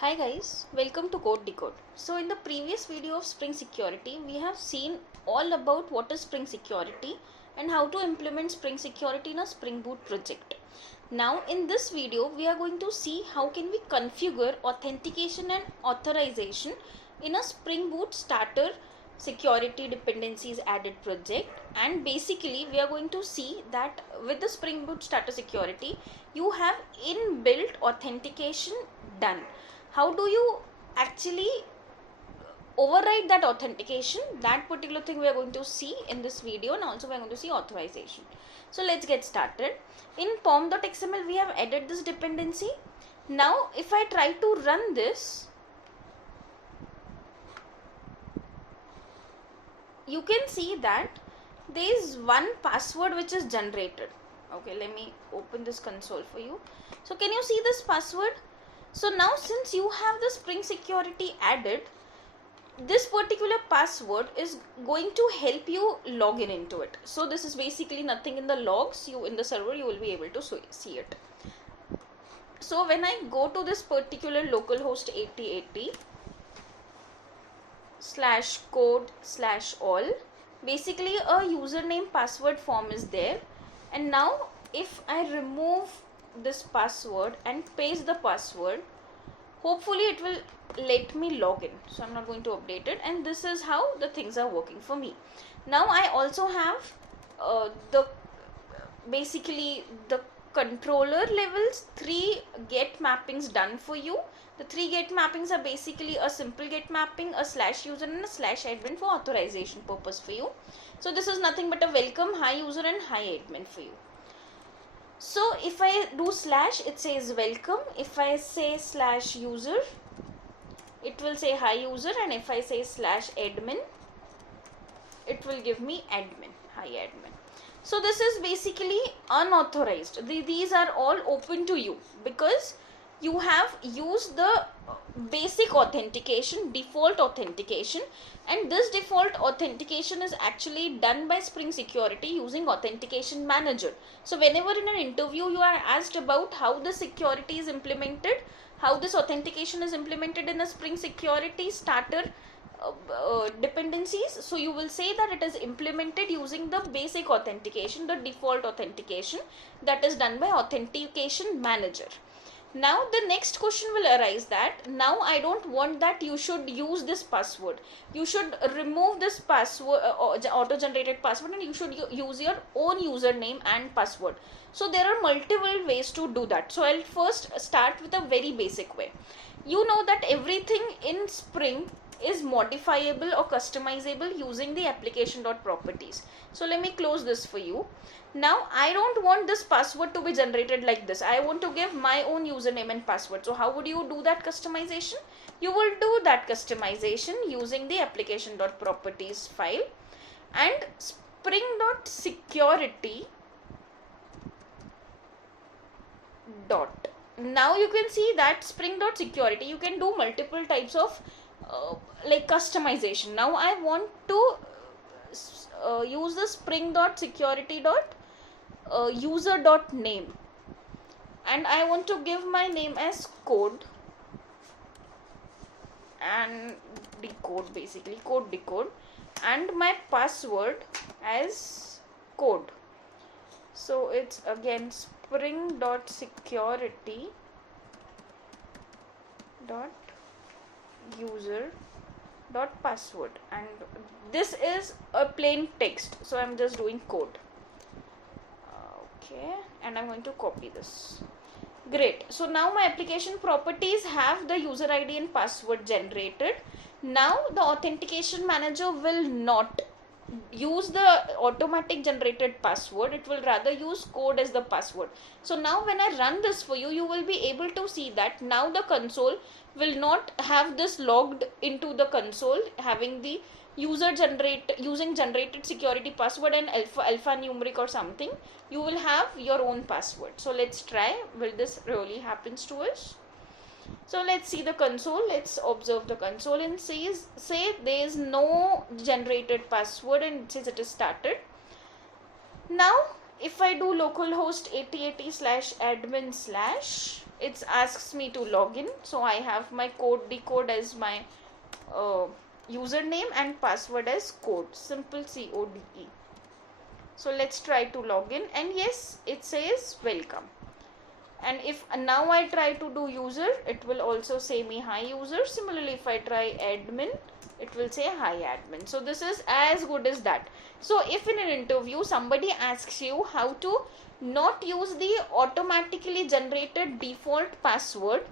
Hi guys, welcome to Code Decode. So in the previous video of Spring Security, we have seen all about what is Spring Security and how to implement Spring Security in a Spring Boot project. Now in this video, we are going to see how can we configure authentication and authorization in a Spring Boot starter security dependencies added project. And basically we are going to see that with the Spring Boot starter security, you have inbuilt authentication done. How do you actually override that authentication? That particular thing we are going to see in this video, and also we are going to see authorization. So let's get started. In pom.xml we have added this dependency. Now if I try to run this, you can see that there is one password which is generated. Okay, let me open this console for you. So can you see this password? So now since you have the Spring Security added, this particular password is going to help you log in into it. So this is basically nothing in the logs. You in the server you will be able to see it. So when I go to this particular localhost 8080 /code/all, basically a username password form is there, and now if I remove this password and paste the password, hopefully it will let me log in. So I'm not going to update it, and this is how the things are working for me. Now I also have basically the controller levels 3 get mappings done for you. The 3 get mappings are basically a simple get mapping, a /user and a /admin for authorization purpose for you. So this is nothing but a welcome, hi user and hi admin for you. So if I do /, it says welcome. If I say /user, it will say hi user, and if I say /admin, it will give me admin, hi admin. So this is basically unauthorized. These are all open to you because you have used the basic authentication, default authentication, and this default authentication is actually done by Spring Security using Authentication Manager. So whenever in an interview you are asked about how the security is implemented, how this authentication is implemented in a Spring Security starter dependencies, so you will say that it is implemented using the basic authentication, the default authentication that is done by Authentication Manager. Now the next question will arise that now I don't want that you should use this password. You should remove this password, auto-generated password, and you should use your own username and password. So there are multiple ways to do that. So I'll first start with a very basic way. You know that everything in Spring is modifiable or customizable using the application.properties. So let me close this for you. Now I don't want this password to be generated like this. I want to give my own username and password. So how would you do that customization? You will do that customization using the application.properties file and spring.security dot. Now you can see that spring.security, you can do multiple types of like customization. Now I want to use the spring.security.user.name, and I want to give my name as code and decode, basically code decode, and my password as code. So it's again spring.security.user.password, and this is a plain text, so I'm just doing code. Okay, and I'm going to copy this. Great. So now my application properties have the user ID and password generated. Now the authentication manager will not use the automatic generated password. It will rather use code as the password. So now when I run this for you, you will be able to see that now the console will not have this logged into the console having the using generated security password and alphanumeric or something. You will have your own password. So let's try, will this really happens to us? So let's see the console. Let's observe the console and say there is no generated password, and it says it is started. Now if I do localhost 8080/admin/, it asks me to log in. So I have my code decode as my username and password as code, simple CODE. So let's try to log in, and yes, it says welcome. And if now I try to do user, it will also say me hi user. Similarly, if I try admin, it will say hi admin. So this is as good as that. So if in an interview somebody asks you how to not use the automatically generated default password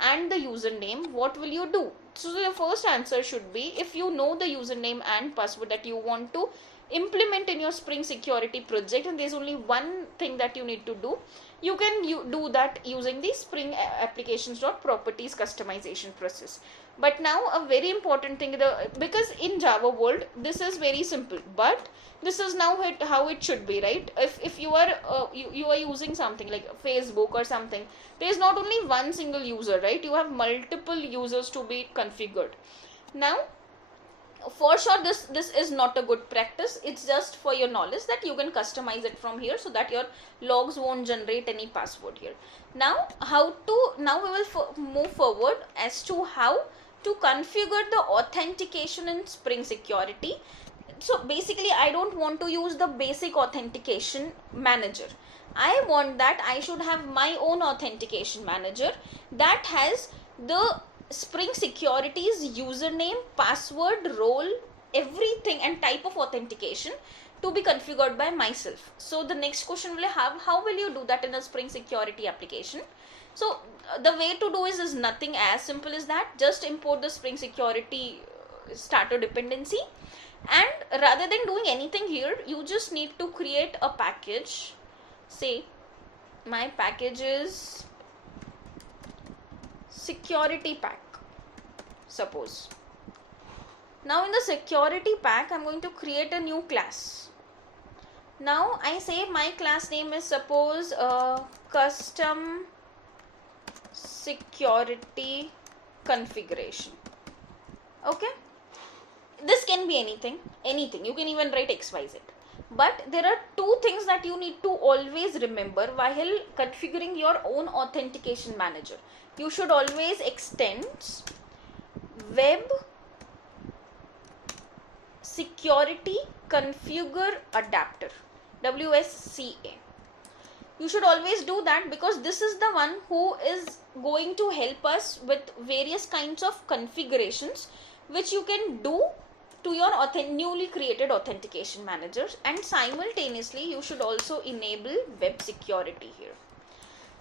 and the username, what will you do? So the first answer should be, if you know the username and password that you want to implement in your Spring Security project, and there's only one thing that you need to do, you can do that using the Spring applications.properties customization process. But now a very important thing, because in Java world this is very simple, but this is now how it should be, right? If you are you are using something like Facebook or something, there is not only one single user, right? You have multiple users to be configured. Now for sure this is not a good practice. It's just for your knowledge that you can customize it from here, so that your logs won't generate any password here. Now we will move forward as to how to configure the authentication in Spring Security. So basically I don't want to use the basic authentication manager. I want that I should have my own authentication manager that has the Spring Security's username, password, role, everything and type of authentication to be configured by myself. So the next question will have, how will you do that in a Spring Security application? So the way to do is nothing as simple as that. Just import the Spring Security starter dependency, and rather than doing anything here, you just need to create a package. Say my package is security pack, suppose. Now in the security pack, I'm going to create a new class. Now I say my class name is, suppose, custom security configuration. Okay, this can be anything, you can even write XYZ. But there are two things that you need to always remember while configuring your own authentication manager. You should always extend web security configure adapter, WSCA. You should always do that, because this is the one who is going to help us with various kinds of configurations which you can do to your newly created authentication managers. And simultaneously you should also enable web security here,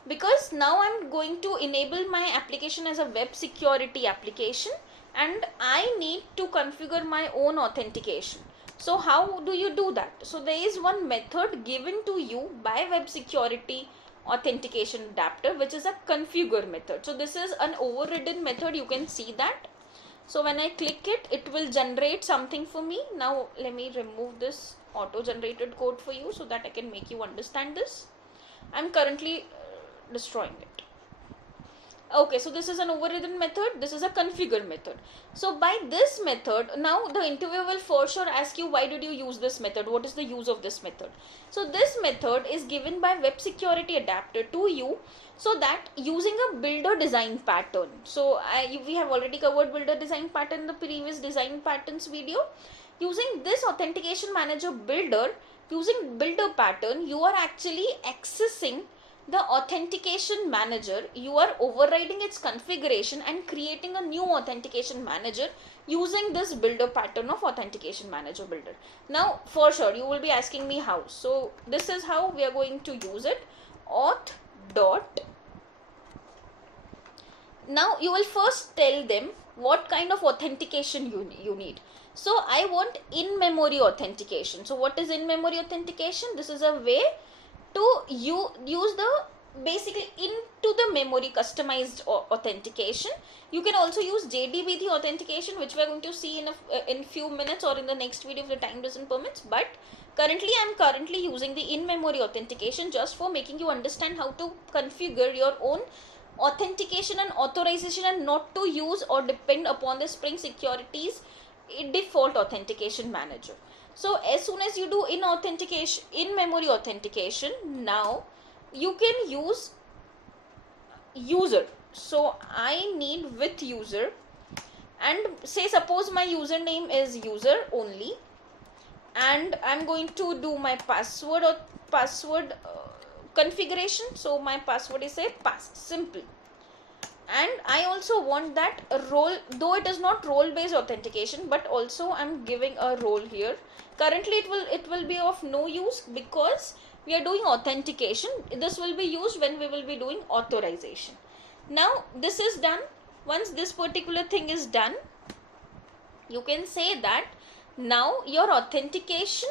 because now I'm going to enable my application as a web security application and I need to configure my own authentication. So how do you do that? So there is one method given to you by web security authentication adapter, which is a configure method. So this is an overridden method, you can see that. So when I click it, it will generate something for me. Now let me remove this auto generated code for you so that I can make you understand this. I'm currently destroying it. Okay, so this is an overridden method, this is a configure method. So by this method, now the interviewer will for sure ask you, why did you use this method? What is the use of this method? So this method is given by web security adapter to you, so that using a builder design pattern. So we have already covered builder design pattern in the previous design patterns video. Using this authentication manager builder, using builder pattern, you are actually accessing the authentication manager. You are overriding its configuration and creating a new authentication manager using this builder pattern of authentication manager builder. Now for sure you will be asking me how. So this is how we are going to use it. Auth dot. Now you will first tell them what kind of authentication you need. So I want in-memory authentication. So what is in-memory authentication? This is a way to use the basically into the memory customized authentication. You can also use JDBD authentication, which we are going to see in few minutes or in the next video if the time doesn't permit. But currently I am using the in-memory authentication just for making you understand how to configure your own authentication and authorization and not to use or depend upon the Spring Security's default authentication manager. So as soon as you do in-memory authentication, now you can use user. So I need with user, and say suppose my username is user only, and I'm going to do my password or password configuration. So my password is say pass, simple. And I also want that a role, though it is not role based authentication, but also I'm giving a role here. Currently it will be of no use because we are doing authentication. This will be used when we will be doing authorization. Now this is done. Once this particular thing is done, you can say that now your authentication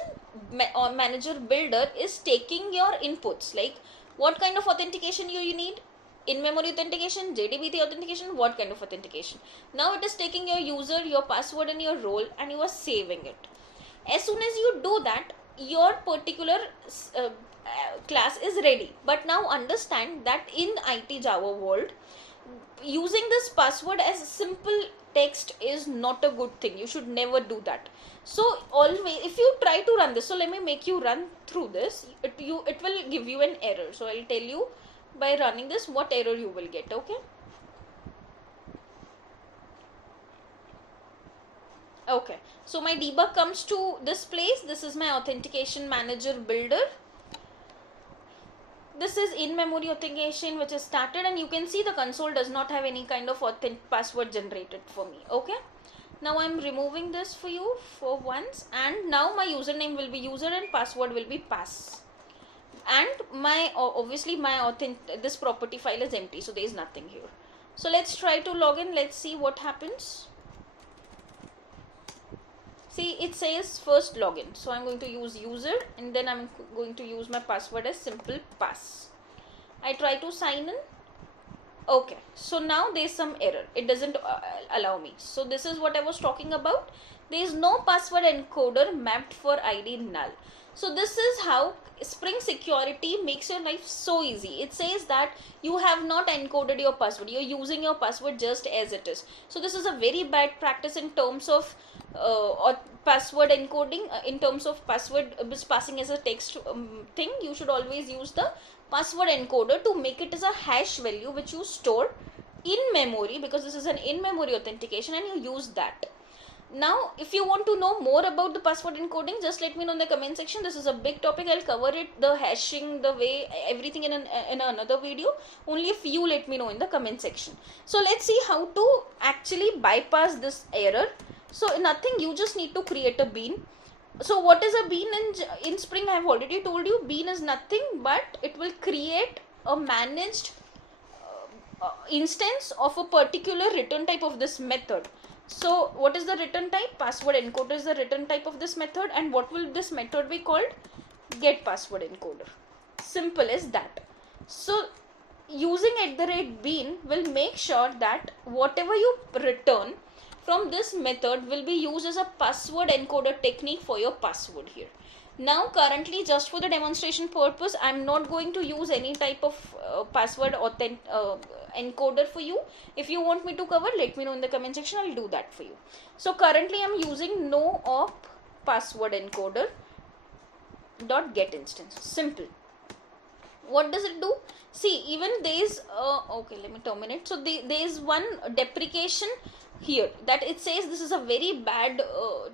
manager builder is taking your inputs, like what kind of authentication you need, in-memory authentication, JDBT authentication, what kind of authentication. Now it is taking your user, your password and your role, and you are saving it. As soon as you do that, your particular class is ready. But now understand that in IT Java world, using this password as simple text is not a good thing. You should never do that. So always, if you try to run this, so let me make you run through this, it will give you an error. So I'll tell you by running this what error you will get. Okay, so my debug comes to this place. This is my authentication manager builder. This is in-memory authentication which is started, and you can see the console does not have any kind of password generated for me. Okay, now I'm removing this for you for once, and now my username will be user and password will be pass, and my obviously my this property file is empty, so there is nothing here. So let's try to log in. Let's see what happens. See, it says first login, so I'm going to use user, and then I'm going to use my password as simple pass. I try to sign in. Okay, so now there's some error. It doesn't allow me. So this is what I was talking about. There is no password encoder mapped for ID null. So this is how Spring Security makes your life so easy. It says that you have not encoded your password. You're using your password just as it is. So this is a very bad practice in terms of or password encoding. In terms of password passing as a text thing, you should always use the password encoder to make it as a hash value which you store in memory, because this is an in-memory authentication, and you use that. Now if you want to know more about the password encoding, just let me know in the comment section. This is a big topic. I'll cover it, the hashing, the way, everything in another video. Only if you let me know in the comment section. So let's see how to actually bypass this error. So nothing, you just need to create a bean. So what is a bean in Spring? I have already told you. Bean is nothing but it will create a managed instance of a particular return type of this method. So what is the return type? Password encoder is the return type of this method, and what will this method be called? Get password encoder. Simple as that. So using @bean will make sure that whatever you return from this method will be used as a password encoder technique for your password here. Now currently, just for the demonstration purpose, I'm not going to use any type of password encoder for you. If you want me to cover, let me know in the comment section. I'll do that for you. So currently I'm using no op password encoder dot get instance. Simple. What does it do? See, even there is okay, let me terminate. So there is one deprecation here that it says this is a very bad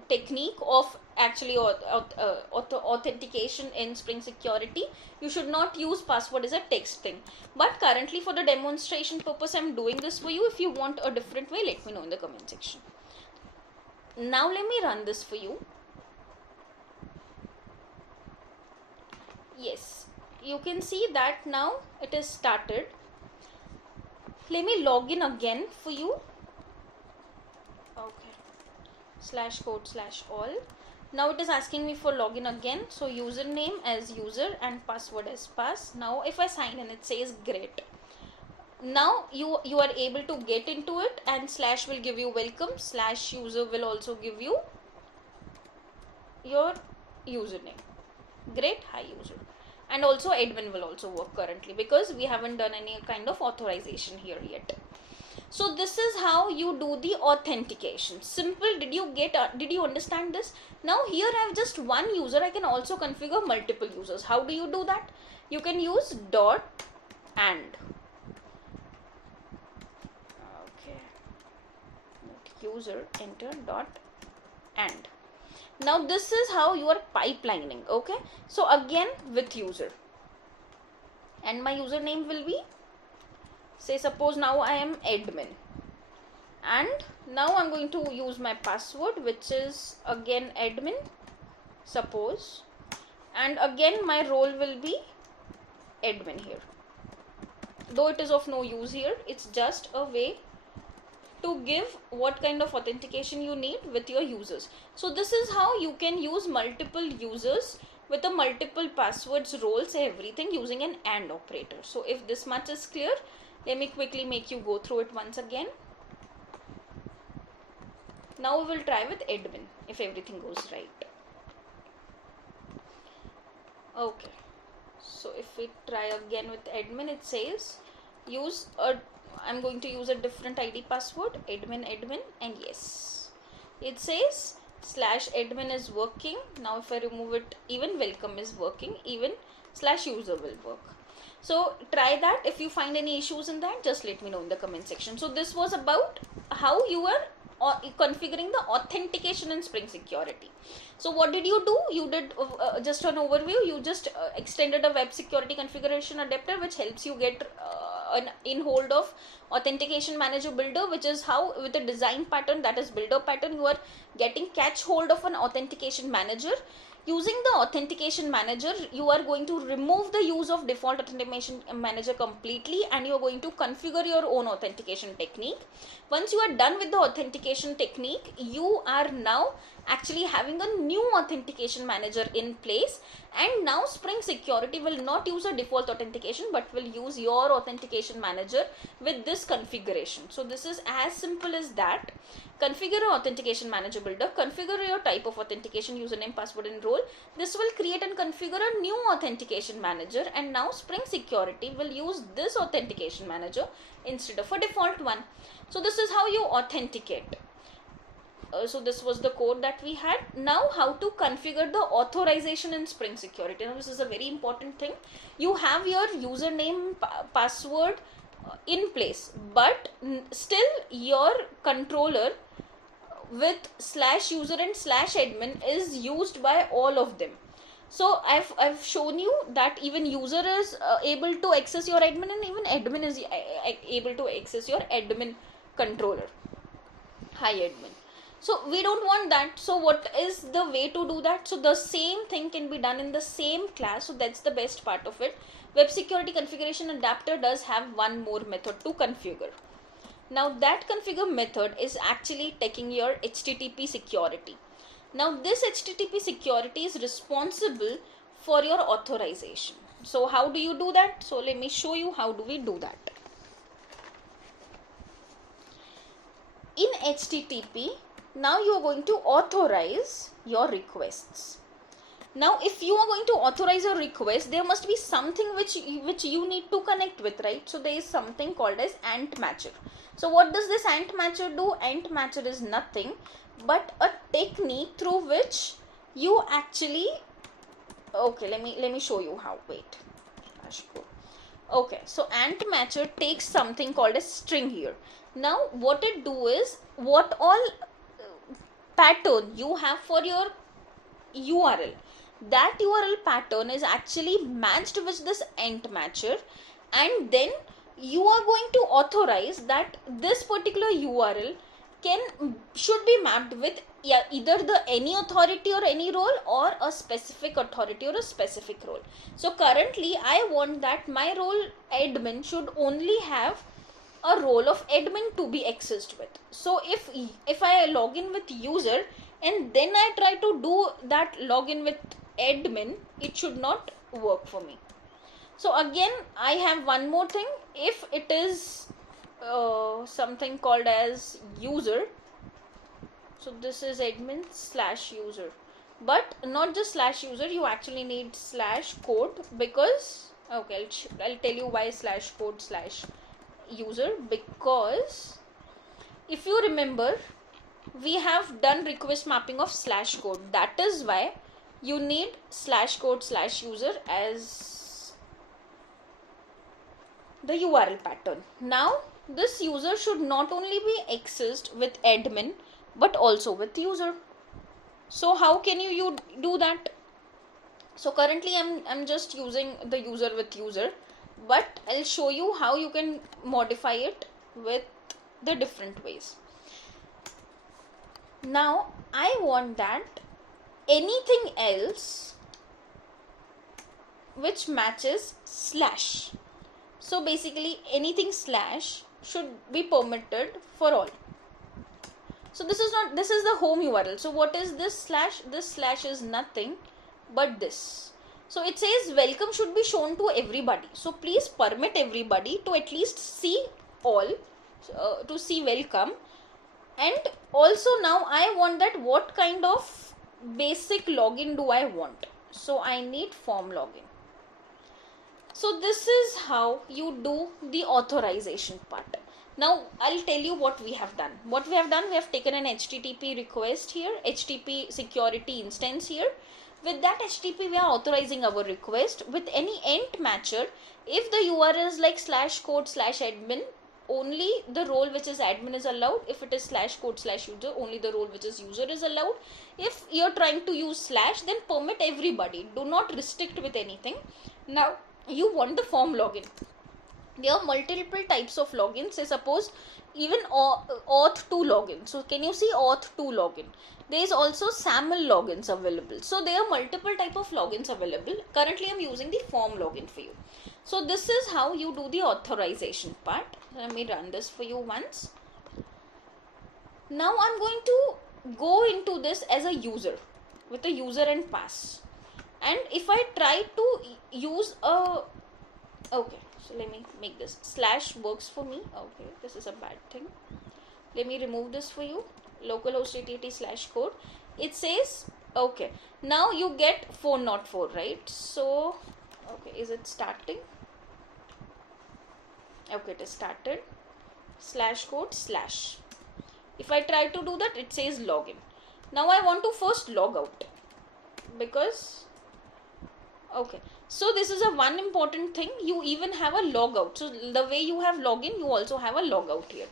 technique of actually authentication in Spring Security. You should not use password as a text thing, but currently for the demonstration purpose I'm doing this for you. If you want a different way, let me know in the comment section. Now let me run this for you. Yes, you can see that now it is started. Let me log in again for you. Okay, /code/all. Now it is asking me for login again. So username as user and password as pass. Now if I sign in, it says great. Now you are able to get into it, and / will give you welcome, /user will also give you your username. Great, hi user. And also admin will also work currently because we haven't done any kind of authorization here yet. So this is how you do the authentication. Simple. Did you understand this? Now here I have just one user. I can also configure multiple users. How do you do that? You can use dot and. Okay. User enter dot and. Now this is how you are pipelining. Okay. So again with user. And my username will be, say suppose now I am admin, and now I'm going to use my password, which is again admin, suppose, and again my role will be admin here. Though it is of no use here, it's just a way to give what kind of authentication you need with your users. So this is how you can use multiple users with a multiple passwords, roles, everything using an AND operator. So if this much is clear, let me quickly make you go through it once again. Now we will try with admin if everything goes right. Okay. So if we try again with admin, it says I'm going to use a different ID password, admin, and yes. It says /admin is working. Now if I remove it, even welcome is working, even /user will work. So try that. If you find any issues in that, just let me know in the comment section. So this was about how you are configuring the authentication in Spring Security. So what did you do? You did just an overview. You just extended a web security configuration adapter, which helps you get in hold of authentication manager builder, which is how with a design pattern, that is builder pattern, you are getting catch hold of an authentication manager. Using the authentication manager, you are going to remove the use of default authentication manager completely, and you are going to configure your own authentication technique. Once you are done with the authentication technique, you are now actually having a new authentication manager in place, and now Spring Security will not use a default authentication but will use your authentication manager with this configuration. So this is as simple as that. Configure your authentication manager builder, configure your type of authentication, username, password, and role. This will create and configure a new authentication manager, and now Spring Security will use this authentication manager instead of a default one. So this is how you authenticate. So this was the code that we had. Now how to configure the authorization in Spring Security. Now this is a very important thing. You have your username, password in place, but still your controller with /user and /admin is used by all of them. So I've shown you that even user is able to access your admin, and even admin is able to access your admin controller. Hi admin. So we don't want that. So what is the way to do that? So the same thing can be done in the same class. So that's the best part of it. Web security configuration adapter does have one more method to configure. Now that configure method is actually taking your HTTP security. Now this HTTP security is responsible for your authorization. So how do you do that? So let me show you how do we do that. In HTTP, now you are going to authorize your requests. Now if you are going to authorize your request, there must be something which you need to connect with, right? So there is something called as ant matcher. So what does this ant matcher do? Ant matcher is nothing but a technique through which you actually, okay, let me show you how. Wait. Okay, so ant matcher takes something called a string here. Now what it do is, what all pattern you have for your URL, that URL pattern is actually matched with this ant matcher, and then you are going to authorize that this particular URL should be mapped with either the any authority or any role, or a specific authority or a specific role. So currently I want that my role admin should only have a role of admin to be accessed with. So if I log in with user and then I try to do that login with admin, it should not work for me. So again I have one more thing. If it is something called as user, so this is admin /user, but not just /user, you actually need /code, because okay, I'll tell you why /code /user, because if you remember, we have done request mapping of /code. That is why you need /code/user as the URL pattern. Now this user should not only be accessed with admin but also with user. So how can you do that? So currently I'm just using the user with user, but I'll show you how you can modify it with the different ways. Now I want that anything else which matches /. So basically anything / should be permitted for all. So this is the home URL. So what is this /? This / is nothing but this. So it says welcome should be shown to everybody. So please permit everybody to at least see all, to see welcome. And also now I want that what kind of basic login do I want. So I need form login. So this is how you do the authorization part. Now I'll tell you what we have done. What we have done, we have taken an HTTP request here, HTTP security instance here. With that HTTP, we are authorizing our request with any ent matcher. If the URL is like /code/admin, only the role which is admin is allowed. If it is /code/user, only the role which is user is allowed. If you're trying to use /, then permit everybody. Do not restrict with anything. Now you want the form login. There are multiple types of logins. Say suppose even auth2 login. So can you see auth2 login? There is also SAML logins available. So there are multiple type of logins available. Currently I'm using the form login for you. So this is how you do the authorization part. Let me run this for you once. Now I'm going to go into this as a user with a user and pass. And if I try to use a, okay, so let me make this / works for me. Okay, this is a bad thing. Let me remove this for you. Localhost 8080 /code. It says, okay, now you get 404, right? So, okay, is it starting? Okay, it is started. /code/. If I try to do that, it says login. Now I want to first log out because, okay, so this is a one important thing. You even have a logout. So the way you have login, you also have a logout here.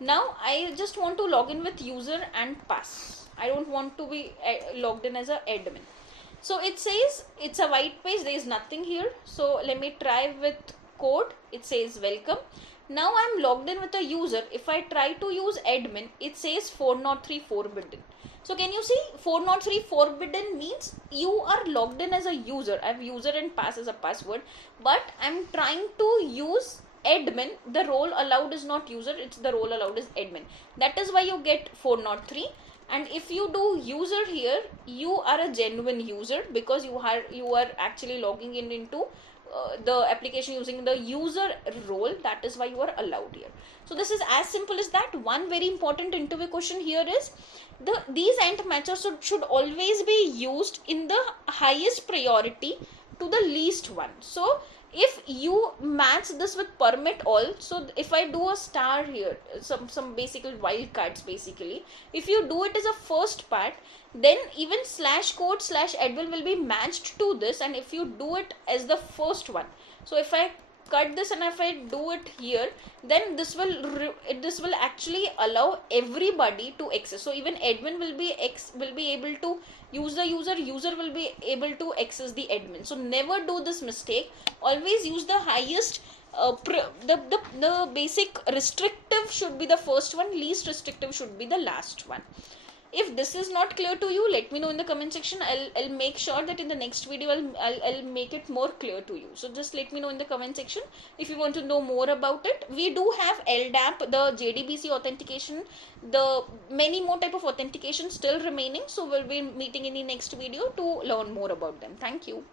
Now I just want to log in with user and pass. I don't want to be logged in as a admin. So it says it's a white page. There is nothing here. So let me try with code. It says welcome. Now I'm logged in with a user. If I try to use admin, it says 403 forbidden. So can you see 403 forbidden means you are logged in as a user. I have user and pass as a password, but I'm trying to use admin. The role allowed is not user, it's the role allowed is admin. That is why you get 403. And if you do user here, you are a genuine user because you are actually logging in into the application using the user role. That is why you are allowed here. So this is as simple as that. One very important interview question here is these ent matchers should always be used in the highest priority to the least one. So if you match this with permit all, so if I do a star here, some basically wildcards basically, if you do it as a first part, then even /code/admin will be matched to this. And if you do it as the first one, so if I cut this and if I do it here, then this will actually allow everybody to access. So even admin will be able to use the user will be able to access the admin. So never do this mistake. Always use the highest the basic restrictive should be the first one, least restrictive should be the last one. If this is not clear to you, let me know in the comment section. I'll make sure that in the next video I'll make it more clear to you. So just let me know in the comment section if you want to know more about it. We do have LDAP, the JDBC authentication, the many more type of authentication still remaining. So we'll be meeting in the next video to learn more about them. Thank you.